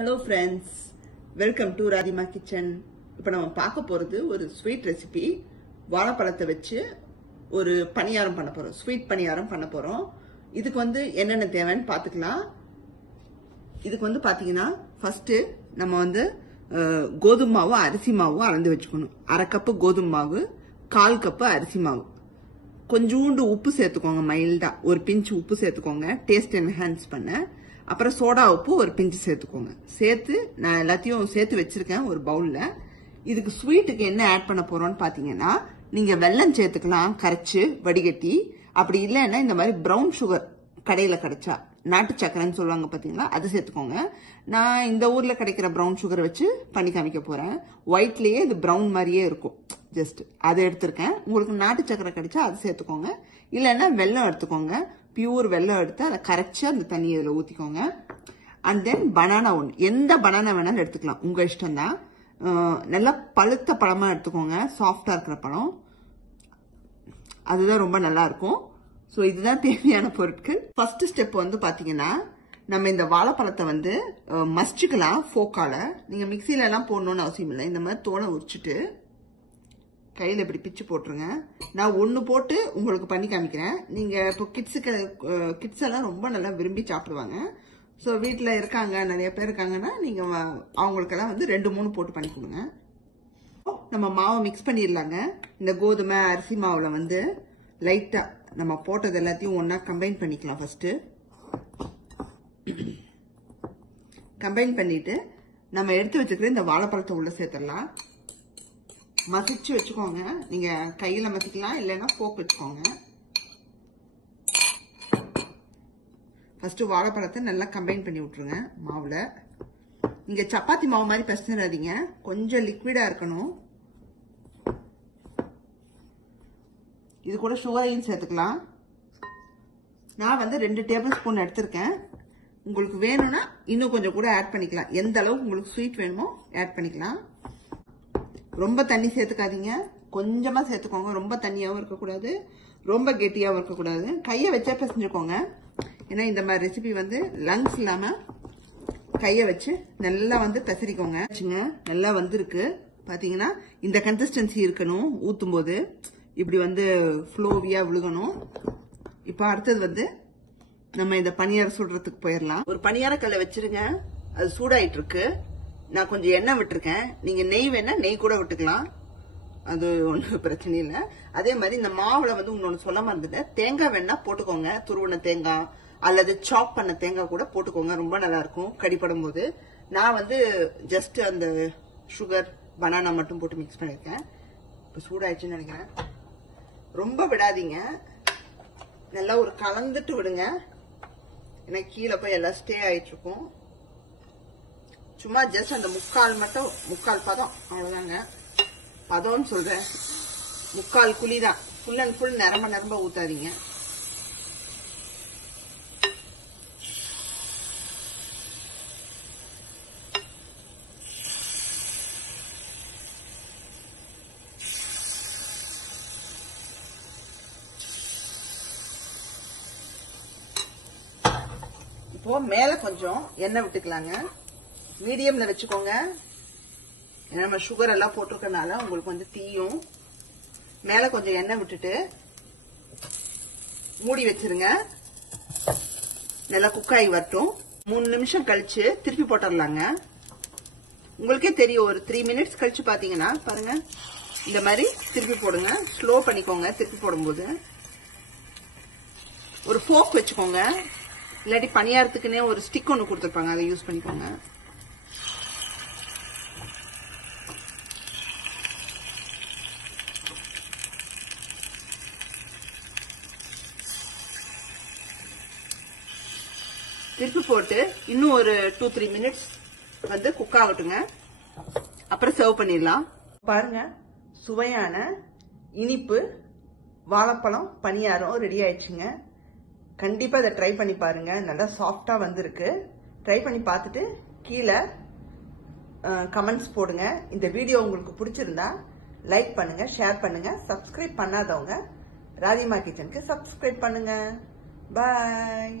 Hello friends, welcome to Radhima Kitchen. இப்போ நம்ம பார்க்க போறது ஒரு ஸ்வீட் ரெசிபி. வாழைப்பழத்தை வச்சு ஒரு பணியாரம் பண்ண போறோம். ஸ்வீட் பணியாரம் பண்ண போறோம். இதுக்கு வந்து என்னென்ன தேவைன்னு பார்த்துக்கலாம். இதுக்கு வந்து பாத்தீங்கன்னா ஃபர்ஸ்ட் நம்ம வந்து கோதுமை மாவு அரிசி மாவு அளந்து வச்சுக்கணும். 1/2 கப் கோதுமை மாவு, 1/4 கப் அரிசி மாவு. கொஞ்சோண்டு உப்பு சேர்த்துக்கோங்க, மைல்டா ஒரு பிஞ்ச் உப்பு சேர்த்துக்கோங்க, டேஸ்ட் என்ஹான்ஸ் பண்ண. அப்புறம் சோடா உப்பு ஒரு பிஞ்சு சேர்த்துக்கோங்க. சேர்த்து நான் எல்லாத்தையும் சேர்த்து வச்சிருக்கேன் ஒரு பவுல்ல. இதுக்கு ஸ்வீட்டுக்கு என்ன ஆட் பண்ண போறோம்னு பாத்தீங்கன்னா, நீங்க வெல்லம் சேர்த்துக்கலாம் கரைச்சு வடிகட்டி. அப்படி இல்லைன்னா இந்த மாதிரி பிரவுன் சுகர் கடையில கிடைச்சா, நாட்டு சக்கரைன்னு சொல்லுவாங்க பாத்தீங்களா, அது சேர்த்துக்கோங்க. நான் இந்த ஊர்ல கிடைக்கிற பிரவுன் சுகர் வச்சு பண்ணி காமிக்க போறேன். ஒயிட்லயே இது பிரவுன் மாதிரியே இருக்கும், ஜஸ்ட் அதை எடுத்திருக்கேன். உங்களுக்கு நாட்டு சக்கரை கிடைச்சா அது சேர்த்துக்கோங்க, இல்லைன்னா வெல்லம் எடுத்துக்கோங்க. பியூர் வெல்லம் எடுத்து அதை கரைச்சி அந்த தண்ணியை இதில் ஊற்றிக்கோங்க. அண்ட் தென் பனானா ஒன்று, எந்த பனானா வேணாலும் எடுத்துக்கலாம், உங்கள் இஷ்டம் தான். நல்லா பழுத்த பழமாக எடுத்துக்கோங்க, சாஃப்டாக இருக்கிற பழம், அதுதான் ரொம்ப நல்லா இருக்கும். ஸோ இதுதான் தேவையான பொருட்கள். ஃபர்ஸ்ட் ஸ்டெப் வந்து பார்த்தீங்கன்னா, நம்ம இந்த வாழைப்பழத்தை வந்து மசிச்சுக்கலாம் ஃபோக்கால. நீங்கள் மிக்சியில எல்லாம் போடணும்னு அவசியம் இல்லை. இந்த மாதிரி தோலை உரிச்சிட்டு கையில் இப்படி பிச்சு போட்டுருங்க. நான் ஒன்று போட்டு உங்களுக்கு பண்ணி காமிக்கிறேன். நீங்கள் இப்போ கிட்ஸ் எல்லாம் ரொம்ப நல்லா விரும்பி சாப்பிடுவாங்க. ஸோ வீட்டில் இருக்காங்க, நிறைய பேர் இருக்காங்கன்னா நீங்கள் அவங்களுக்கெல்லாம் வந்து 2-3 போட்டு பண்ணி கொடுங்க. நம்ம மாவை மிக்ஸ் பண்ணிடலாங்க. இந்த கோதுமை அரிசி மாவில் வந்து லைட்டாக நம்ம போட்டது எல்லாத்தையும் ஒன்றா கம்பைன் பண்ணிக்கலாம். ஃபர்ஸ்ட்டு கம்பைன் பண்ணிட்டு நம்ம எடுத்து வச்சுக்கிற இந்த வாழைப்பழத்தை உள்ள சேர்த்துடலாம். மசிச்சு வச்சுக்கோங்க. நீங்க கையில மசிக்கலாம், இல்லைன்னா போக் வச்சுக்கோங்க. ஃபர்ஸ்ட் வாழைப்பழத்தை நல்லா கம்பைன் பண்ணி விட்டுருங்க மாவுல. நீங்க சப்பாத்தி மாவு மாதிரி பிசைறாதீங்க, கொஞ்சம் லிக்விடா இருக்கணும். இது கூட சுகரையும் சேர்த்துக்கலாம். நான் வந்து 2 டேபிள் ஸ்பூன் எடுத்திருக்கேன். உங்களுக்கு வேணும்னா இன்னும் கொஞ்சம் கூட ஆட் பண்ணிக்கலாம். எந்த அளவுக்கு உங்களுக்கு ஸ்வீட் வேணுமோ ஆட் பண்ணிக்கலாம். ரொம்ப தண்ணி சேர்த்துக்காதீங்க, கொஞ்சமா சேர்த்துக்கோங்க. ரொம்ப தண்ணியாகவும் இருக்கக்கூடாது, ரொம்ப கெட்டியாகவும் இருக்கக்கூடாது. கையை வச்சா பிசைஞ்சுக்கோங்க. ஏன்னா இந்த மாதிரி ரெசிபி வந்து லங்ஸ் இல்லாம கையை வச்சு நல்லா வந்து பிசறிக்கோங்க. நல்லா வந்திருக்கு பாத்தீங்கன்னா, இந்த கன்சிஸ்டன்சி இருக்கணும். ஊத்தும் போது இப்படி வந்து ஃப்ளோவியா விழுகணும். இப்போ அடுத்தது வந்து நம்ம இந்த பணியாரம் சுடுறதுக்கு போயிடலாம். ஒரு பணியார கல்லை வச்சிருங்க, அது சூடாயிட்டு இருக்கு. நான் கொஞ்சம் எண்ணெய் விட்டுருக்கேன். நீங்க நெய் வேணா நெய் கூட விட்டுக்கலாம், அது ஒன்றும் பிரச்சனை இல்லை. அதே மாதிரி இந்த மாவுல வந்து இன்னொன்னு சொல்ல மறந்துட்டேன், தேங்காய் வேணா போட்டுக்கோங்க. துருவன தேங்காய் அல்லது சாப் பண்ண தேங்காய் கூட போட்டுக்கோங்க, ரொம்ப நல்லா இருக்கும் கடிப்படும் போது. நான் வந்து ஜஸ்ட் அந்த சுகர் பனானா மட்டும் போட்டு மிக்ஸ் பண்ணிருக்கேன். இப்போ சூடாயிடுச்சுன்னு நினைக்கிறேன். ரொம்ப விடாதீங்க, நல்லா ஒரு கலந்துட்டு விடுங்க, ஏன்னா கீழே போய் எல்லாம் ஸ்டே ஆயிட்டு இருக்கும். சும்மா ஜஸ்ட் அந்த முக்கால் பதம், அவ்வளவுதாங்க. பதம்னு சொல்றேன், முக்கால் குழிதான். ஃபுல் அண்ட் ஃபுல் நிரம்ப ஊத்தாதீங்க. இப்போ மேல கொஞ்சம் எண்ணெய் விட்டுக்கலாங்க. மீடியம்ல வச்சுக்கோங்க, ஏன்னா நம்ம சுகர் எல்லாம் போட்டிருக்கனால உங்களுக்கு வந்து தீயும். மேல கொஞ்சம் எண்ணெய் விட்டுட்டு மூடி வச்சிருங்க. நல்லா குக் ஆகி வரட்டும். 3 நிமிஷம் கழிச்சு திருப்பி போட்டுடலாங்க. உங்களுக்கே தெரியும், ஒரு 3 மினிட்ஸ் கழிச்சு பாத்தீங்கன்னா பாருங்க, இந்த மாதிரி திருப்பி போடுங்க. ஸ்லோ பண்ணிக்கோங்க திருப்பி போடும்போது. ஒரு ஃபோக் வச்சுக்கோங்க, இல்லாட்டி பணியாரத்துக்குன்னே ஒரு ஸ்டிக் ஒன்று கொடுத்துருப்பாங்க, அதை யூஸ் பண்ணிக்கோங்க. திருப்பி போட்டு இன்னும் ஒரு 2-3 மினிட்ஸ் வந்து குக் ஆகட்டுங்க. அப்புறம் சர்வ் பண்ணிடலாம். பாருங்க, சுவையான இனிப்பு வாழைப்பழம் பணியாரம் ரெடி ஆயிடுச்சுங்க. கண்டிப்பா இதை ட்ரை பண்ணி பாருங்க. நல்லா சாஃப்டா வந்திருக்கு. ட்ரை பண்ணி பார்த்துட்டு கீழே கமெண்ட்ஸ் போடுங்க. இந்த வீடியோ உங்களுக்கு பிடிச்சிருந்தா லைக் பண்ணுங்க, ஷேர் பண்ணுங்க. சப்ஸ்கிரைப் பண்ணாதவங்க ராதிமா கிச்சனுக்கு சப்ஸ்கிரைப் பண்ணுங்க. பாய்.